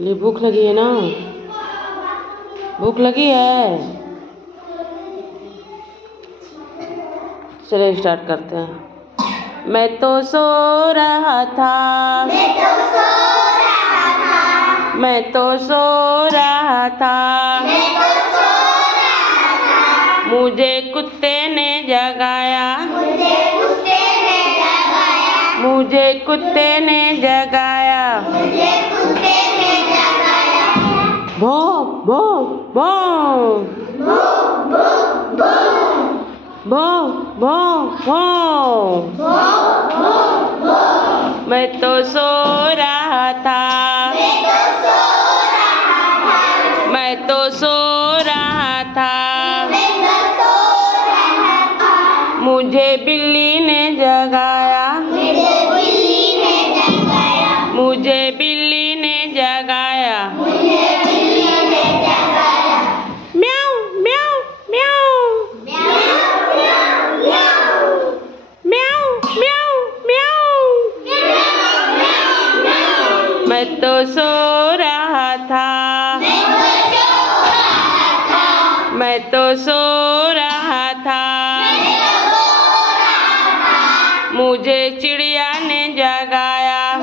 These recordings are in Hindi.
चलिए, भूख लगी है ना? भूख लगी है? चलिए स्टार्ट करते हैं। मैं तो सो रहा था, मैं तो सो रहा था, मुझे कुत्ते ने जगाया, मुझे कुत्ते ने जगाया, भौ भौ भौ, भौ भौ भौ, मैं तो सो रहा था, मैं तो सो रहा था, मुझे बिल्ली ने जगाया, मुझे बिल्ली ने जगाया, म्याऊ म्याऊ म्याऊ, म्याऊ म्याऊ म्याऊ, मैं तो सो रहा था, मैं तो सो रहा था, मुझे चिड़िया ने जगाया,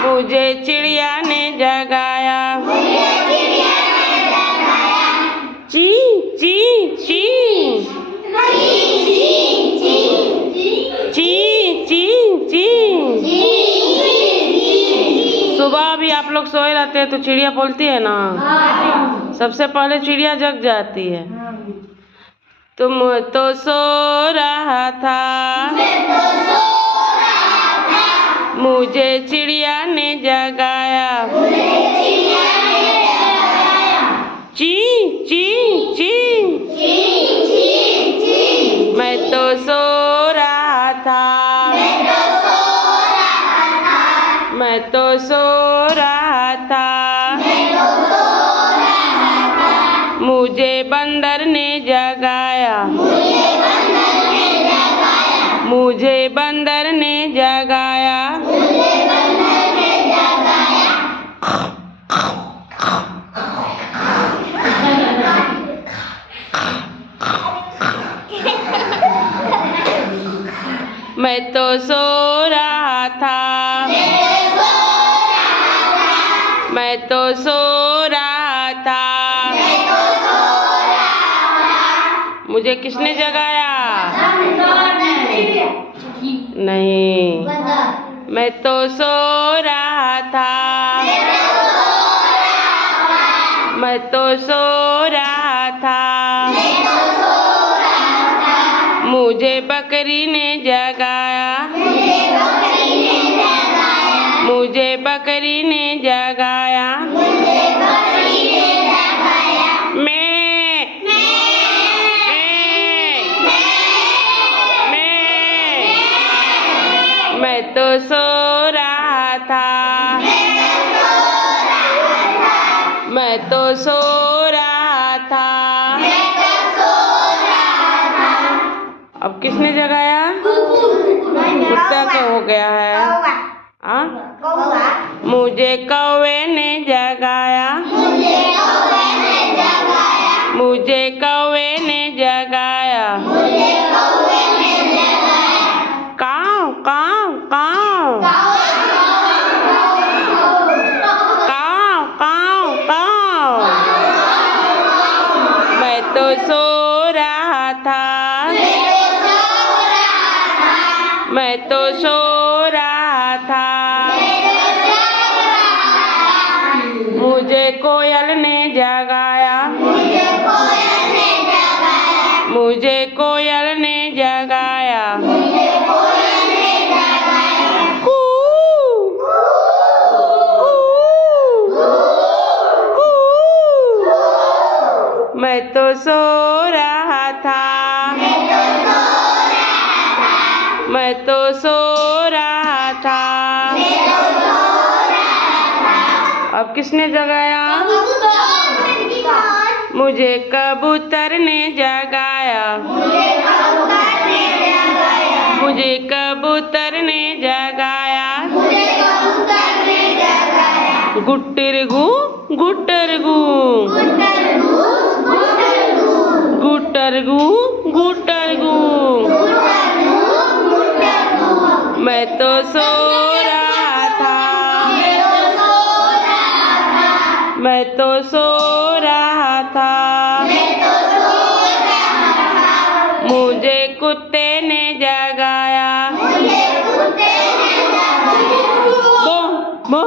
मुझे चिड़िया ने जगाया, ची ची ची, ची ची ची। सुबह भी आप लोग सोए रहते हैं तो चिड़िया बोलती है ना, सबसे पहले चिड़िया जग जाती है। तुम तो सो रहा था, मुझे चिड़िया ने जगाया, ची ची ची, मैं तो सो रहा था, मैं तो सो रहा था, मुझे बंदर ने जगाया, मुझे बंदर ने जगाया, मैं तो सो रहा था, मैं तो सो रहा था, मुझे किसने जगाया? नहीं, मैं तो सो रहा था, मैं तो सो रहा था, मुझे बकरी ने जगाया, मुझे बकरी ने जगाया, मैं तो सो रहा था, मैं तो सो रहा था, अब किसने जगाया? कुत्ता क्या हो गया है? हाँ, मुझे कौवे ने जगाया, मुझे कौवे ने जगाया, काव काव काव, काव काव काव, मैं तो सो रहा था, मैं तो सो रहा था, मुझे कोयल ने जगाया, मुझे कोयल ने जगाया, कू कू, मैं तो सो रहा था, मैं तो सो रहा था, अब किसने जगाया? मुझे कबूतर ने जगाया, मुझे कबूतर ने जगाया, गुट्टिरगु गुट्टरगु गुट्टरगु गुट्टरगु मैं तो सो रहा था मैं तो सो रहा था मुझे कुत्ते ने जगाया बो बो